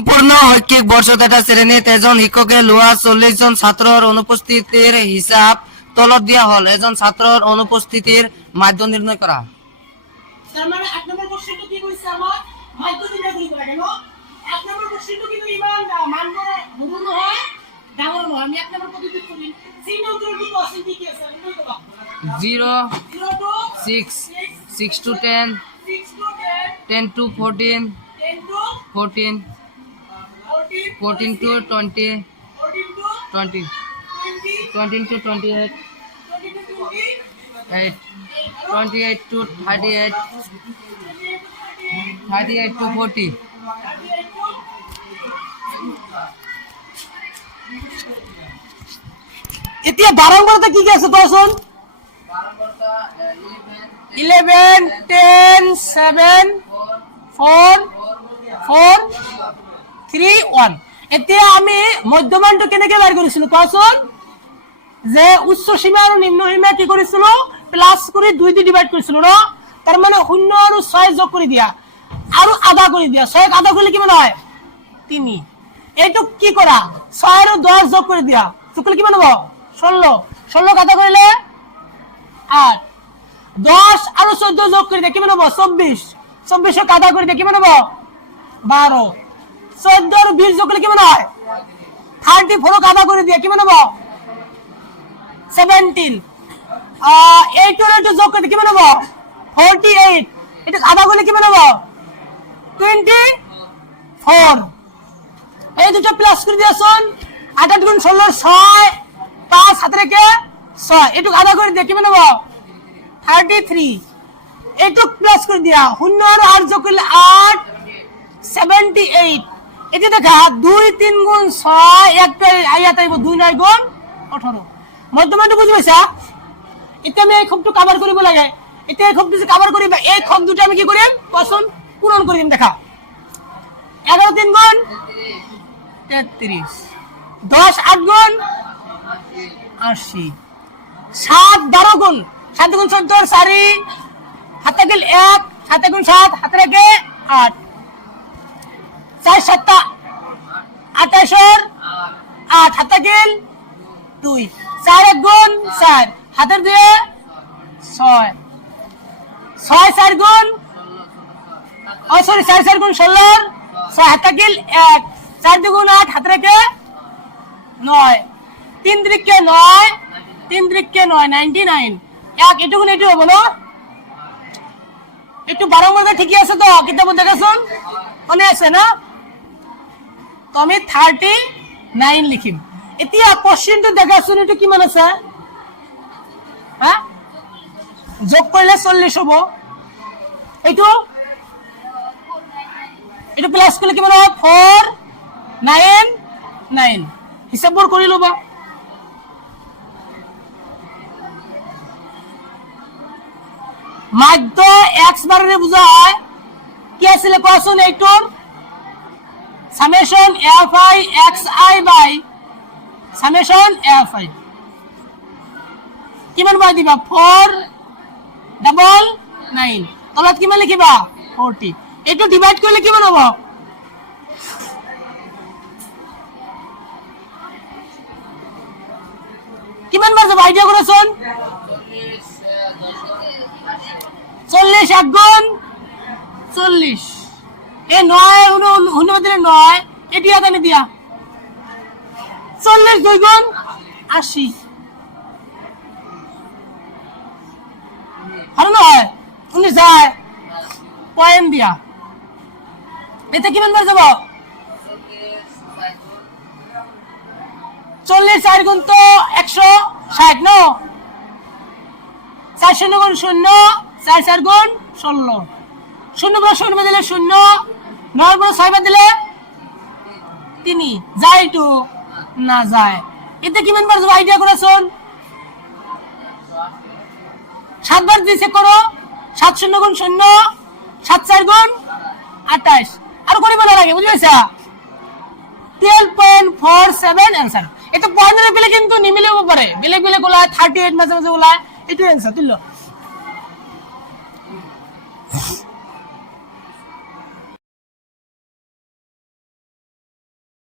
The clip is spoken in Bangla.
সম্পূর্ণ শৈক্ষিক বৰ্ষত এটা শ্ৰেণীত এজন শিক্ষকে লোৱা 40 জন ছাত্ৰৰ অনুপস্থিতিৰ হিচাপ তলত দিয়া হল। এজন ছাত্ৰৰ অনুপস্থিতিৰ মাধ্য নিৰ্ণয় কৰা। তার মানে এক নম্বর কোশ্চেনটা কি কইছে আমার মাধ্য নির্ণয় করা কেন এক নম্বর কোশ্চেনটা কিন্তু ইমান মানবরে গুণ হয় ডাঙর নয়। আমি এক নম্বর পদ্ধতি করি সিন উত্তর কি কোশ্চেন কি আছে আমি কই দেব 0 6 6 to 10 10 to 14 14 14 to 20 20 20 to 28 8 28 to 38 38 to 40 এতিয়া 12 নম্বরতে কি কি আছে তো শুন 11 10 7 4 4 3 1 এতিয়া আমি মধ্যমানটো কেনেকৈ বের কৰিছিলো কোৱাচোন যে উচ্চ সীমা আৰু নিম্ন সীমা কি কৰিছিল প্লাস কৰি 2 দি ডিভাইড কৰিছিল ন তাৰ মানে 0 আৰু 6 যোগ কৰি দিয়া আৰু আধা কৰি দিয়া 6 আধা কৰিলে কিমান হয় 3 এইটো কি কৰা 6 আৰু 10 যোগ কৰি দিয়া যোগ কিমান হ'ব 16 16 আধা কৰিলে 8 10 আৰু 14 যোগ কৰি দিয়া কিমান হ'ব 24 24 আধা কৰি দিয়া কিমান হ'ব 12 14 আৰু 20 যোগ কৰিলে কিমান হয় 34 আধা কৰি দিয়া কিমান হ'ব 17 8 আৰু যোগ কৰি কিমান হ'ব 48 এটা আধা কৰিলে কিমান হ'ব 24 এই দুটো প্লাস কৰি দিয়াচোন 8 গুণ 16 6 5 7 কে 6 এটুক আধা কৰি দিয়া কিমান হ'ব 33 এটুক প্লাস কৰি দিয়া 0 আৰু 8 যোগ কৰিলে 8 78 এটা দেখা 2 3 গুণ 6 1 আইয়াত আইব 2 9 গুণ 18 মধ্যমানটো বুঝি পাইছা এটা আমি এই খবটো কভার কৰিব লাগে এটা এই খবটো কভার কৰিবা এই খব দুটো আমি কি কৰিম কোৱাচোন পূরণ কৰি দিম দেখা 11 3 গুণ 33 10 8 গুণ 80 7 12 গুণ 7 গুণ 14 4 7 গেল 1 7 গুণ 7 7 কে 8 4 7 28 8 7 গেল 2 4 গুণ 4 হাতের দিয়ে 6 6 4 গুণ সরি 4 4 গুণ 16 6 হাতে গেল 1 4 2 গুণ 8 হাতে রেখে 9 3 3 কে 9 3 3 কে 9 99 এক এটুকুন এটু হবে না একটু 12 নম্বরটা ঠিকই আছে তো কিতাব দেখাছুন মনে আছে না তো আমি 39 লিখিম এতিয়া কোশ্চেনটো দেখাছুন এটু কি মান আছে হ্যাঁ যোগ করলে 40 হবো এইটু এটা প্লাস করলে কি হবে 4 9 9 হিসাব বৰ কৰি লবা মাধ্য x বারে বুঝা হয় কি আছে কোশ্চেন এইটোর summation fi xi by summation fi কিমান বাই দিবা 4 ডাবল 9 তলত কিমান লিখিবা 40 এটো ডিভাইড করলে কিমান হ'ব কিমান বার যাব আইডিয়া করছুন 40 এক গুণ 40 এ 9 উনি দিলে 9 এটি আদানি দিয়া 40 2 গুণ 80 আর নয় উনি যায় পয়েন্ট দিয়া এতে কিমান বার যাব 40 4 গুণ তো 160 নো 4 0 গুণ 0 4 4 গুণ 16 0 বড় 0 দিলে 0 9 বড় 6 দিলে 3 যায় তো না যায় এতে কিমান বার যাব আইডিয়া করছুন 7 বার দিছে করো 7 0 গুণ 0 7 4 গুণ 28 আর করিব না লাগে বুঝিছা 12.47 आंसर এটা পয়েন্টের পেলে কিন্তু নিমিলেও পারে বেলে বেলে গোলা 38 মাঝে মাঝে গোলা এটু आंसर তুললো